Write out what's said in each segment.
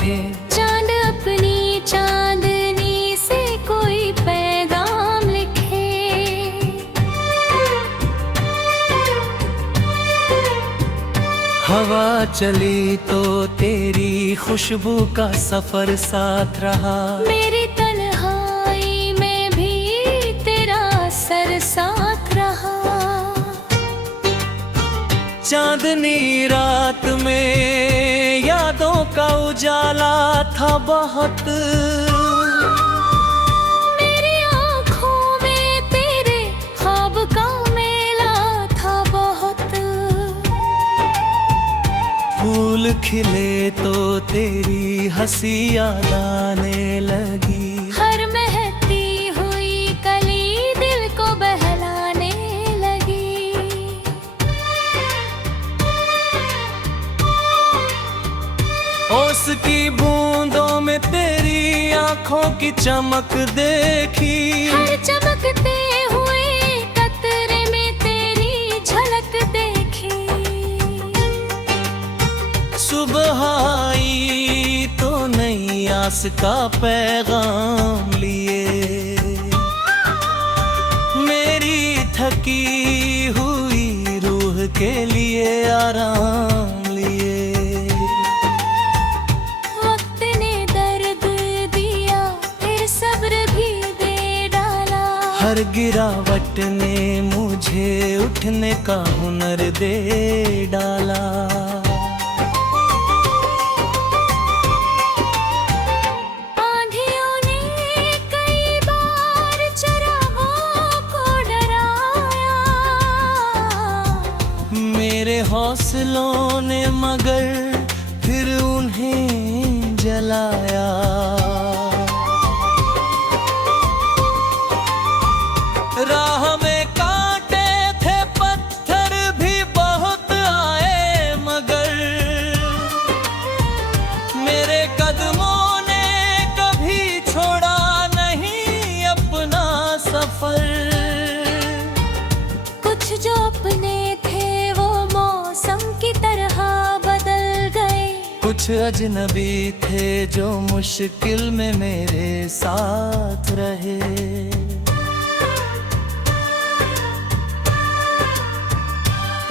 लिखे। चांद अपनी चांदनी से कोई पैगाम लिखे। हवा चली तो तेरी खुशबू का सफर साथ रहा। मेरी तन्हाई में भी तेरा असर साथ रहा। चांदनी रात में यादों का उजाला था बहुत। मेरी आँखों में तेरे ख्वाब का मेला था बहुत। फूल खिले तो तेरी हंसी याद आने लगी। हर महकती हुई कली दिल को बहलाने लगी। ओस की बूंदों में तेरी आंखों की चमक देखी। हर चमकते हुए कतरे में तेरी झलक देखी। सुबह आई तो नई आस का पैगाम लिए। मेरी थकी हुई रूह के लिए आराम लिए। वक्त ने दर्द दिया फिर सब्र भी दे डाला। हर गिरावट ने मुझे उठने का हुनर दे डाला। आंधियों ने कई बार चरागों को डराया। मेरे हौसलों ने मगर फिर उन्हें जलाया। राह में कांटे थे पत्थर भी बहुत आए मगर मेरे कदमों ने कभी छोड़ा नहीं अपना सफर। कुछ जो अपने थे वो मौसम की तरह बदल गए। कुछ अजनबी थे जो मुश्किल में मेरे साथ रहे।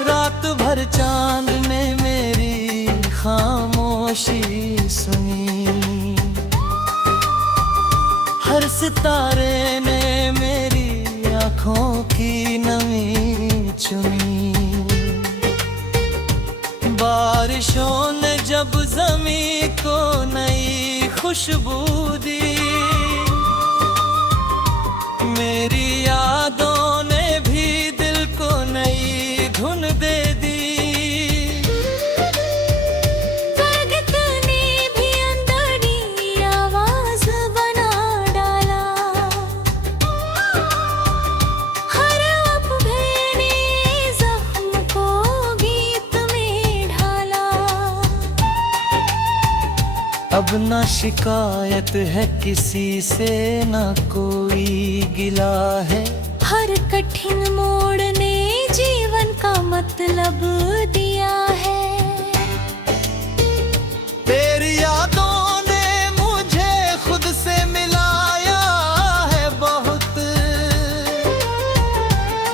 रात भर चांद ने मेरी खामोशी सुनी। हर सितारे ने मेरी आँखों की नमी चुनी। बारिशों ने जब ज़मीं को नई खुशबू दी। मेरी यादों ने भी दिल को नई धुन दे दी। वक्त ने भी अंदरी आवाज बना डाला। हर अपने ने जख्म को गीत में ढाला। अब ना शिकायत है किसी से ना कोई गिला है। हर कठिन मोड़ ने जीवन का मतलब दिया है। तेरी यादों ने मुझे खुद से मिलाया है बहुत।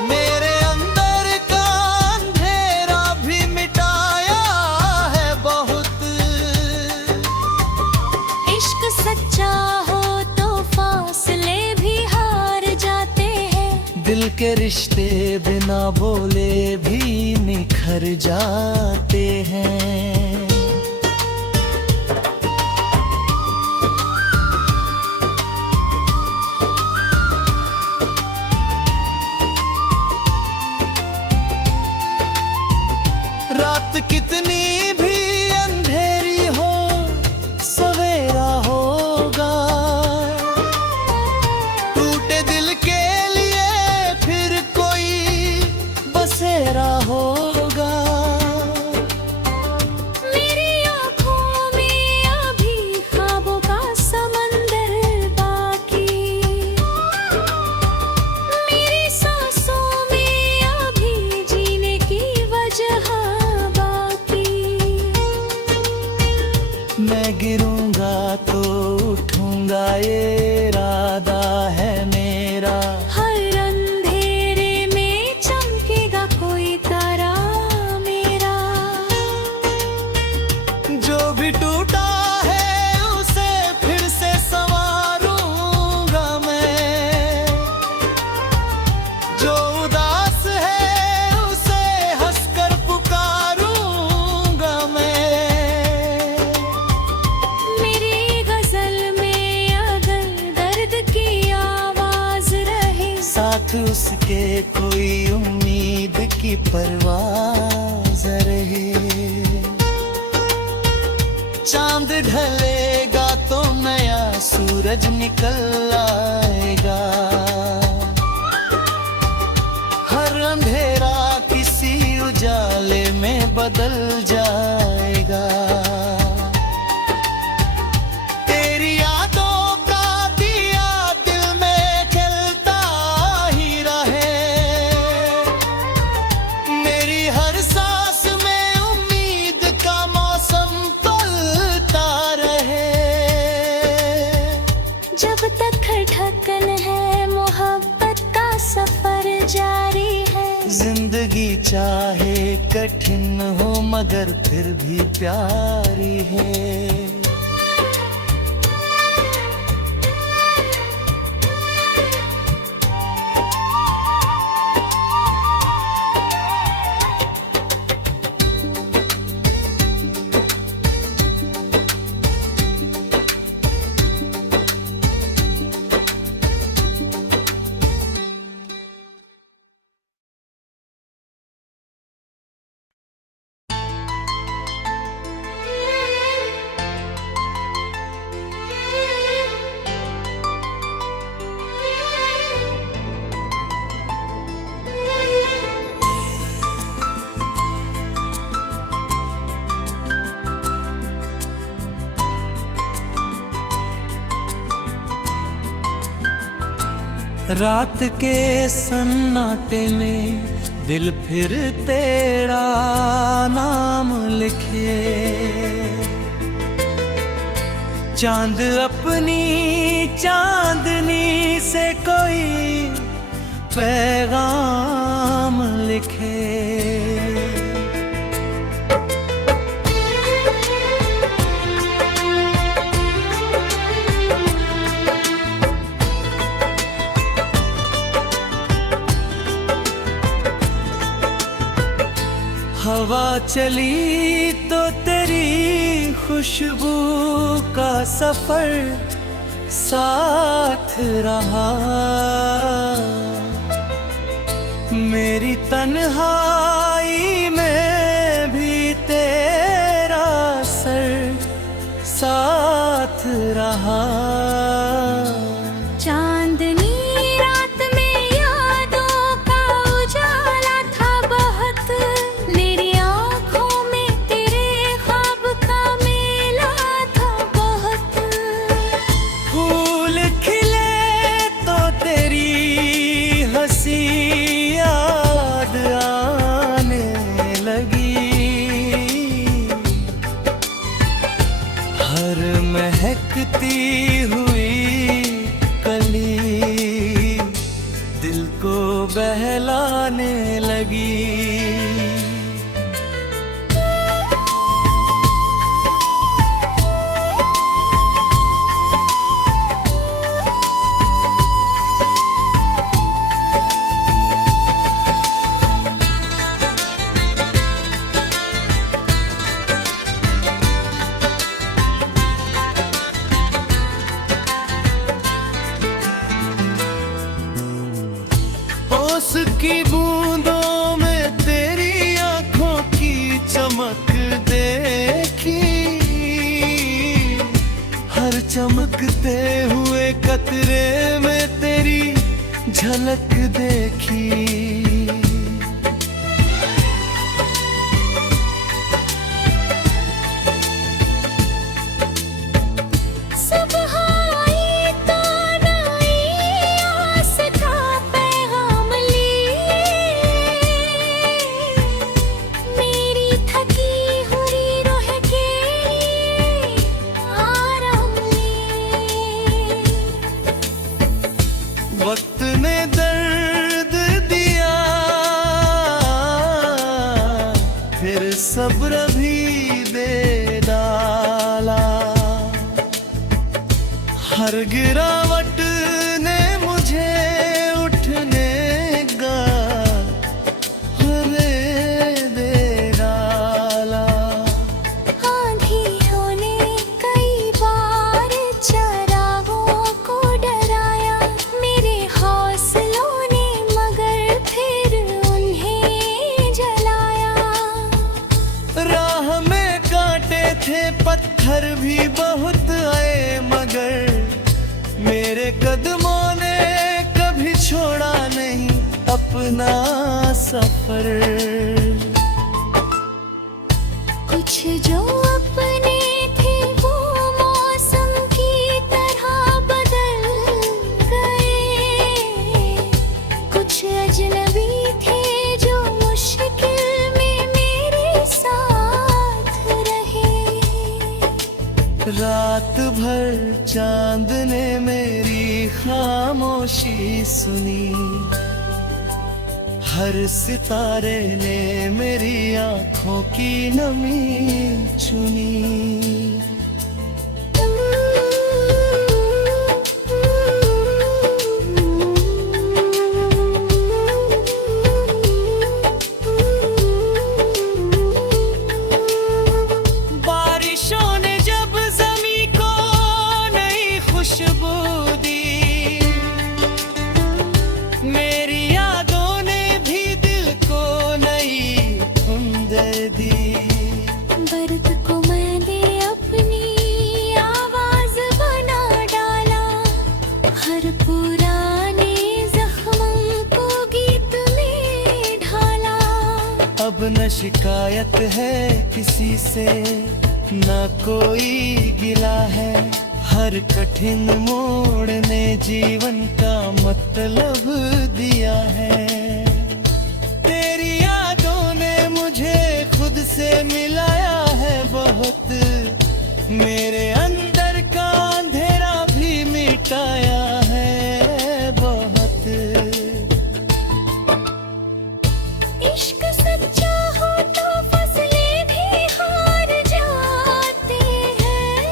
मेरे अंदर का अंधेरा भी मिटाया है बहुत। इश्क सच्चा हो तो फासले भी हार जाते हैं। दिल के रिश्ते बिना बोले भी निखर जाते हैं। रात कितनी भी अंधेरी हो सवेरा होगा। टूटे दिल के लिए फिर कोई बसेरा होगा। जाऊंगा तो उठूंगा, ये इरादा है मेरा। हर अंधेरे में चमकेगा कोई तारा मेरा। जो भी टूटा है उसे फिर से संवारूंगा मैं, जो उदास है उसे हंसकर पुकारूंगा मैं। मेरी गजल में अगर दर्द की आवाज रहे, साथ उसके कोई उम्मीद की परवाज़ रहे। चांद ढलेगा तो नया सूरज निकल आएगा, हर अंधेरा किसी उजाले में बदल जाएगा। तेरी यादों का दिया दिल में जलता ही रहे, मेरी हर सांस में उम्मीद का मौसम पलता रहे। जब तक धड़कन है मोहब्बत का सफर जारी है। जिंदगी चाहे कठिन हो मगर फिर भी प्यारी है। रात के सन्नाटे में दिल फिर तेरा नाम लिखे, चांद अपनी चांदनी से कोई पैगाम लिखे। हवा चली तो तेरी खुशबू का सफर साथ रहा, मेरी तन्हाई में भी तेरा सर साथ रहा। चांदनी रात में यादों का उजाला था बहुत, मेरी आँखों में तेरे ख्वाब का मेला था बहुत। फूल खिले तो तेरी हंसी याद आने लगी, हर महकती हुई कली दिल को बहलाने लगी। ओस की बूंदों में तेरी आंखों की चमक देखी, हर चमकते हुए कतरे में तेरी झलक देखी। हर गिरावट ने मुझे उठने का दे डाला। आंधियों ने कई बार चरागों को डराया, मेरे हौसलों ने मगर फिर उन्हें जलाया। राह में कांटे थे, पत्थर भी बहुत आए, मगर मेरे कदमों ने कभी छोड़ा नहीं अपना सफर। कुछ जो अपने थे वो मौसम की तरह बदल गए, कुछ अजनबी थे जो मुश्किल में मेरे साथ रहे। रात भर चांद ने मेरी खामोशी सुनी, हर सितारे ने मेरी आंखों की नमी चुनी। बारिशों ने जब ज़मीं को नई खुशबू दी, मेरी यादों ने भी दिल को नई हमदर्दी। बर्द को मैंने अपनी आवाज बना डाला, हर पुराने जख्मों को गीत में ढाला। अब न शिकायत है किसी से, न कोई गिला है, हर कठिन मोड़ ने जीवन का मतलब दिया है। तेरी यादों ने मुझे खुद से मिलाया है बहुत, मेरे अंदर का अंधेरा भी मिटाया है बहुत। इश्क सच्चा हो तो फसलें भी हार जाते हैं,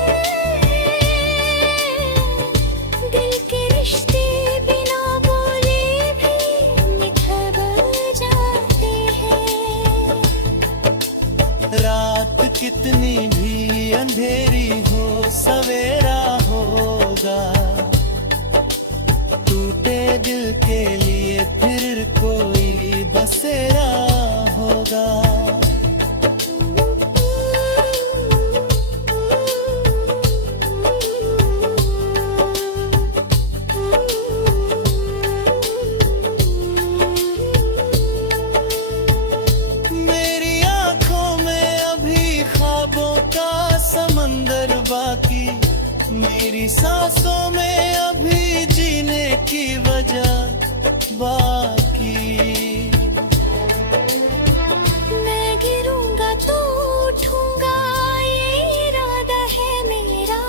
दिल के रिश्ते बिना बोले भी निखर जाते हैं। रात कितनी भी अंधेरी हो सवेरा होगा, टूटे दिल के लिए फिर कोई बसेरा होगा। मेरी आंखों में अभी ख्वाबों का समंदर बाकी, मेरी सांसों में अभी जीने की वजह बाकी। मैं गिरूंगा तो उठूंगा ये इरादा है मेरा,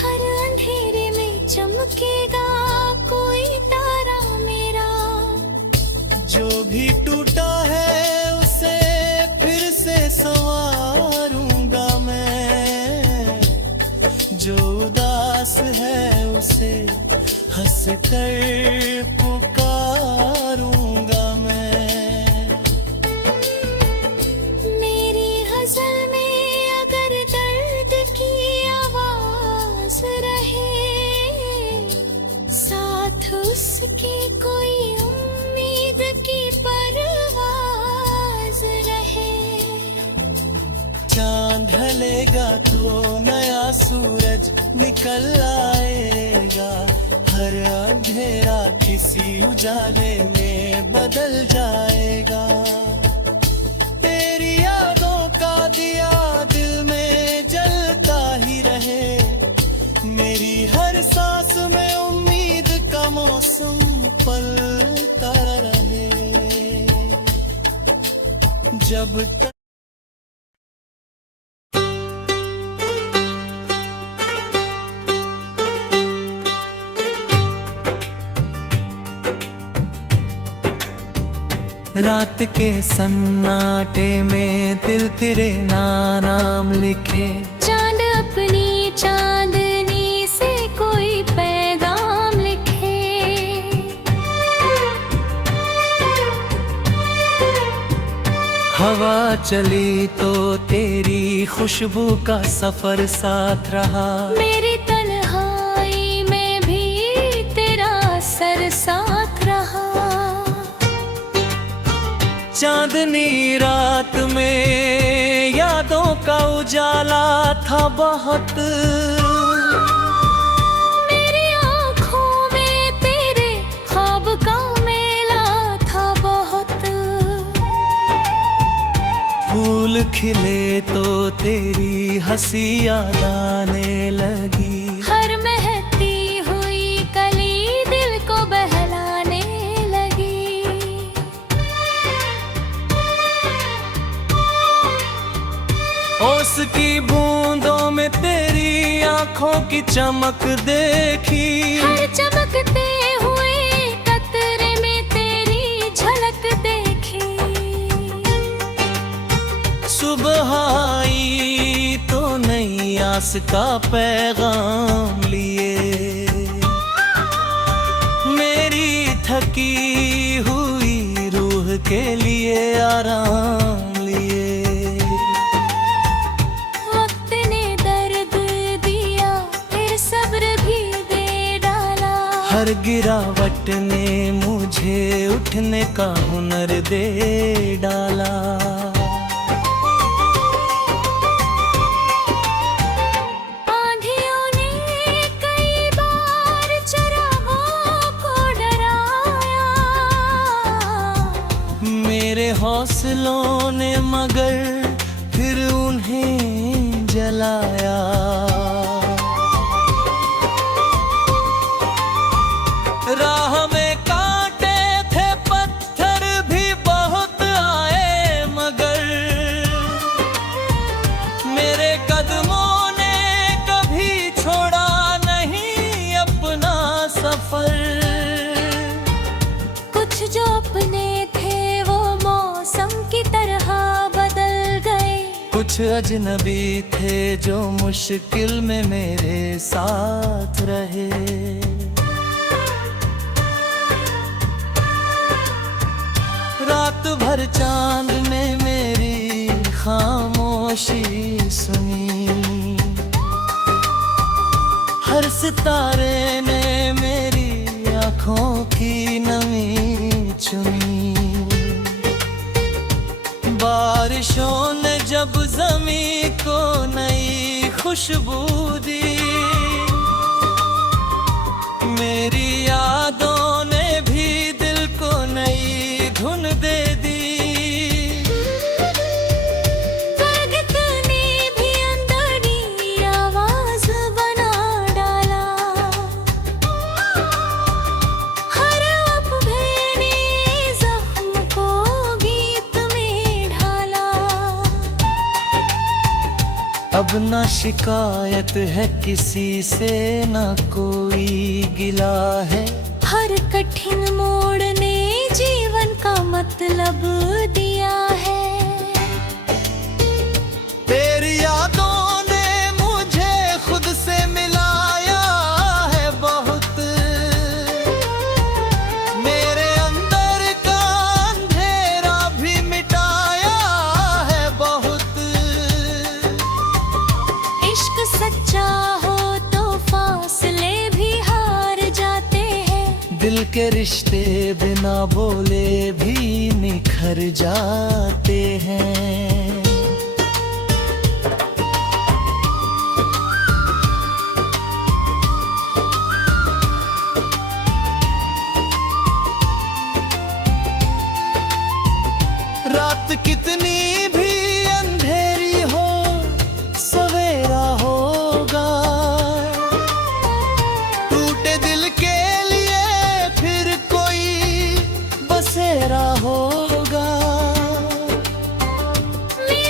हर अंधेरे में चमकेगा कोई तारा मेरा। जो भी टूटा है उसे फिर से संवारूंगा मैं, जो उदास है उसे हंस कर पुकारूंगा मैं। मेरी गजल में अगर दर्द की आवाज रहे, साथ उसकी कोई उम्मीद की परवाज रहे। चांद ढलेगा तो नया सूरज निकल आएगा, हर अंधेरा किसी उजाले में बदल जाएगा। तेरी यादों का दिया दिल में जलता ही रहे, मेरी हर सांस में उम्मीद का मौसम पलता रहे। जब तक रात के सन्नाटे में दिल तेरे नाम लिखे, चांद अपनी चांदनी से कोई चली तो तेरी खुशबू का सफर साथ रहा। मेरी तन्हाई में भी तेरा असर साथ रहा। चांदनी रात में यादों का उजाला था बहुत। मेरी आँखों में तेरे ख्वाब का मेला था बहुत। फूल खिले तो तेरी हंसी याद आने लगी। हर महकती हुई कली दिल को बहलाने लगी। ओस की बूंदों में तेरी आंखों की चमक देखी। हर चमकते हुए कतरे में तेरी झलक देखी। सुबह आई तो नई आस का पैगाम लिए। मेरी थकी हुई रूह के लिए आराम लिए। वक्त ने दर्द दिया फिर सब्र भी दे डाला। हर गिरावट ने मुझे उठने का हुनर दे डाला। आंधियों ने कई बार चरागों को डराया। मेरे हौसलों ने मगर फिर उन्हें जलाया। राह में कांटे थे पत्थर भी बहुत आए मगर मेरे कदमों ने कभी छोड़ा नहीं अपना सफर। कुछ जो अपने थे वो मौसम की तरह बदल गए। कुछ अजनबी थे जो मुश्किल में मेरे साथ रहे। रात भर चांद ने मेरी खामोशी सुनी। हर सितारे ने मेरी आंखों की नमी चुनी। बारिशों ने जब ज़मीं को नई खुशबू दी। मेरी यादों ने भी दिल को नई धुन दे दी। वक्त ने भी अंदरी आवाज बना डाला। हर अपने ने जख्म को गीत में ढाला। अब ना शिकायत है किसी से ना कोई गिला है। हर कठिन मोड़ ने जीवन का मतलब दिया है। तेरी यादों ने मुझे खुद से मिलाया है बहुत। मेरे अंदर का अंधेरा भी मिटाया है बहुत। इश्क सच्चा हो तो फासले भी हार जाते हैं। दिल के रिश्ते बिना बोले भी निखर जाते हैं। रात कितनी भी अंधेरी हो सवेरा होगा। टूटे दिल के लिए फिर कोई बसेरा होगा। मेरे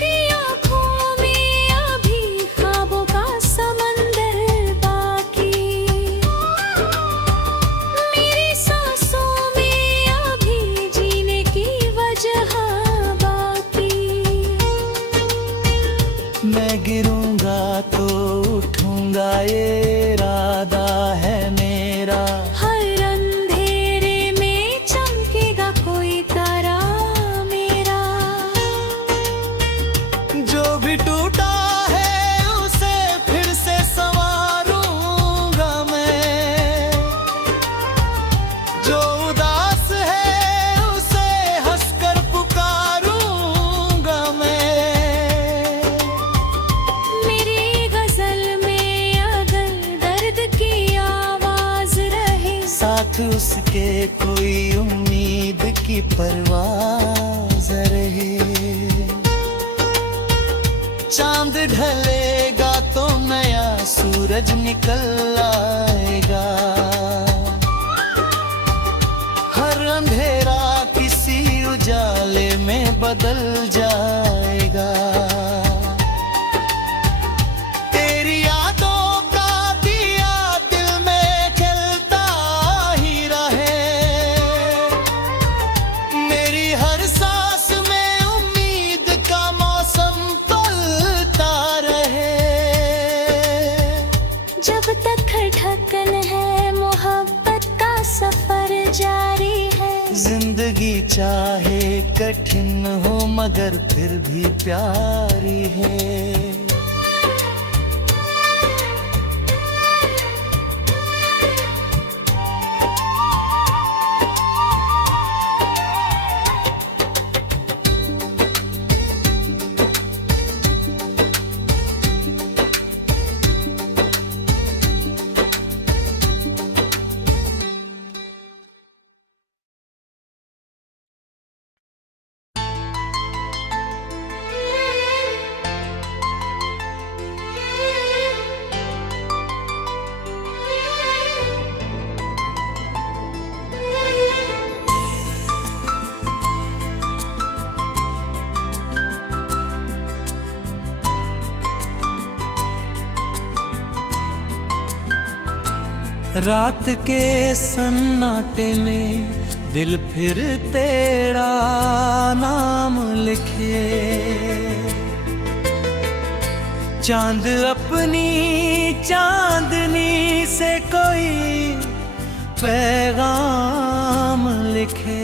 उसके कोई उम्मीद की परवाज़ रहे। चांद ढलेगा तो नया सूरज निकल आएगा, हर अंधेरा किसी उजाले में बदल जाएगा। तेरी यादों का दिया दिल में जलता ही रहे, मेरी हर सांस में उम्मीद का मौसम पलता रहे। जब तक धड़कन है मोहब्बत का सफर जारी है। जिंदगी चाहे कठिन हो मगर फिर भी प्यारी है। रात के सन्नाटे में दिल फिर तेरा नाम लिखे। चांद अपनी चांदनी से कोई पैगाम लिखे।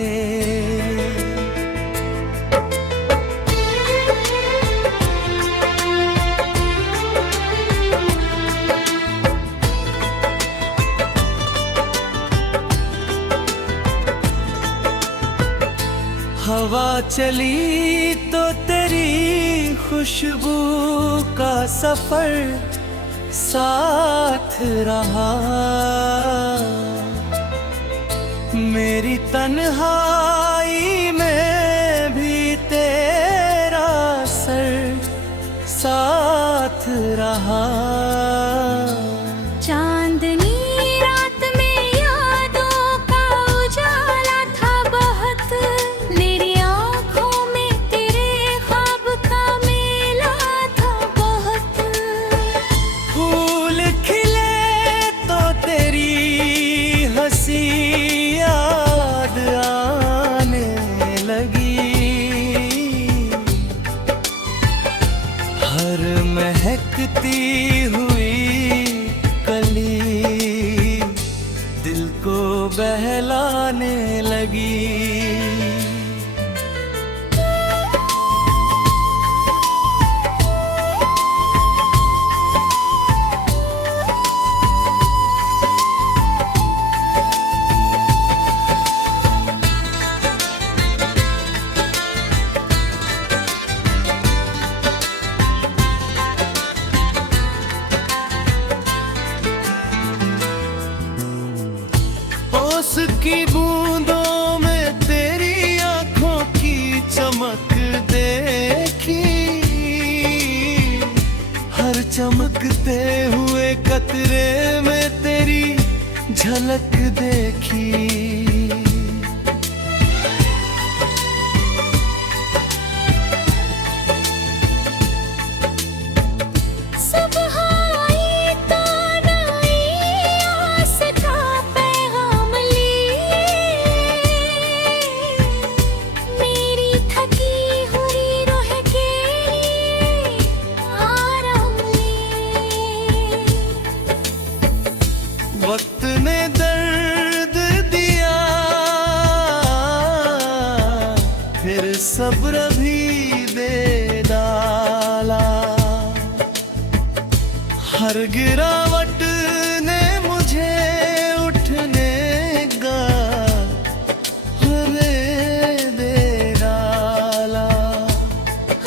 हवा चली तो तेरी खुशबू का सफर साथ रहा। मेरी तन्हाई में भी तेरा सर साथ रहा। चांदनी रात में यादों का उजाला था बहुत, मेरी आँखों में तेरे ख्वाब का मेला था बहुत। फूल खिले तो तेरी हंसी याद आने लगी। हर महकती हुई कली दिल को बहलाने लगी। उसकी बूंदों में तेरी आंखों की चमक देखी। हर चमकते हुए कतरे में तेरी झलक देखी। वक्त ने दर्द दिया फिर सब्र भी दे डाला। हर गिरावट ने मुझे उठने का दे डाला।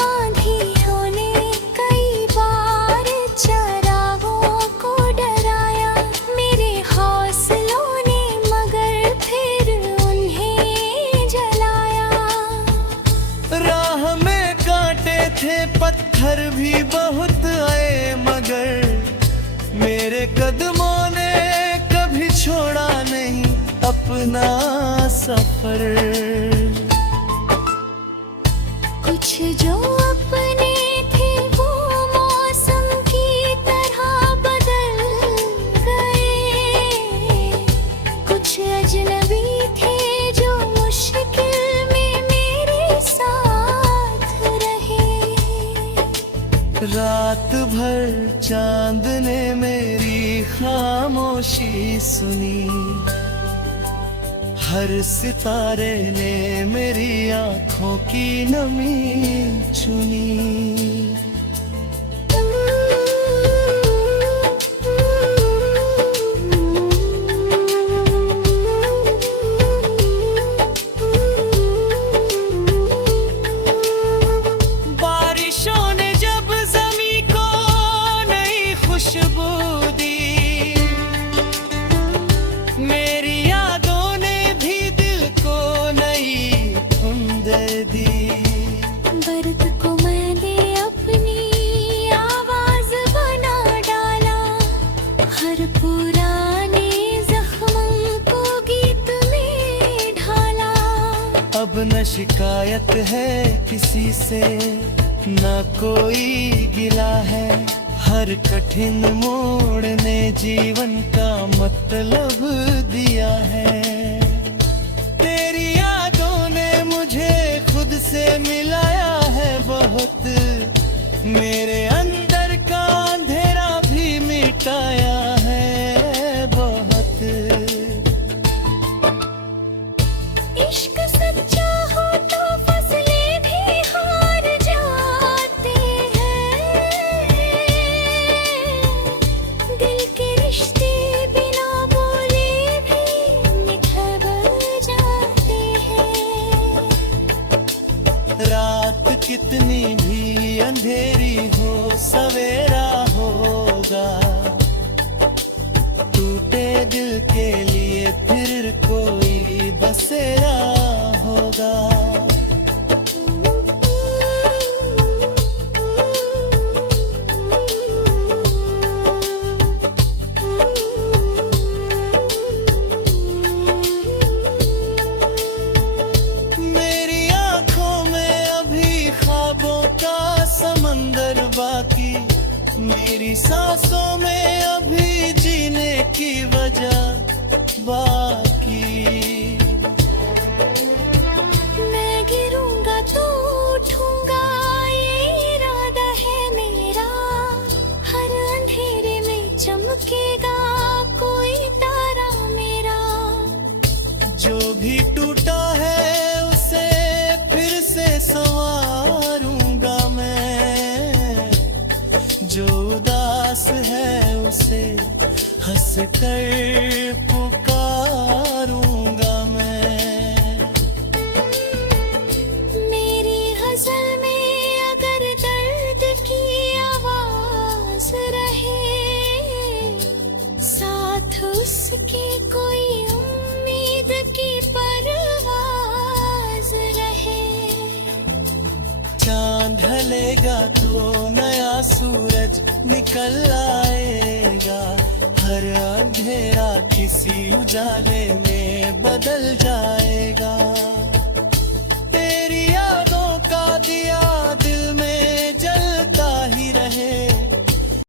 आंधियों ने कई बार चरागों को डराया, मेरे हौसलों ने मगर कदमों ने कभी छोड़ा नहीं अपना सफर। कुछ जो अपने थे वो मौसम की तरह बदल गए, कुछ अजनबी थे जो मुश्किल में मेरे साथ रहे। रात भर चांद ने मेरी खामोशी सुनी, हर सितारे ने मेरी आंखों की नमी चुनी। बारिशों ने जब ज़मीं को नई खुशबू दी, मेरी यादों ने भी दिल को नई उम्दे दी। दर्द को मैंने अपनी आवाज बना डाला, हर पुराने जख्मों को गीत में ढाला। अब न शिकायत है किसी से, न कोई गिला है, हर कठिन मोड़ ने जीवन का मतलब दिया है। तेरी यादों ने मुझे खुद से मिलाया है बहुत, मेरे अंदर का अंधेरा भी मिटाया है बहुत। इश्क सच्चा हो तो फसलें भी हार जाते हैं, दिल के रिश्ते बिना बोले भी निखर जाते हैं। रात कितनी भी अंधेरी हो सवेरा होगा, टूटे दिल के लिए फिर कोई बसेरा होगा। मेरी आंखों में अभी ख्वाबों का समंदर बाकी, मेरी सांसों में अभी जीने की वजह बाकी। मैं गिरूंगा तो उठूंगा ये इरादा है मेरा, हर अंधेरे में चमकेगा कोई तारा मेरा। जो भी टूटा है उसे फिर से संवारूंगा मैं, जो उदास है उसे हंस कर पुकारूंगा मैं। मेरी गजल में अगर दर्द की आवाज रहे, साथ उसकी कोई उम्मीद की परवाज रहे। चांद ढलेगा तो नया सूरज निकल आएगा, हर अंधेरा किसी उजाले में बदल जाएगा। तेरी यादों का दिया दिल में जलता ही रहे,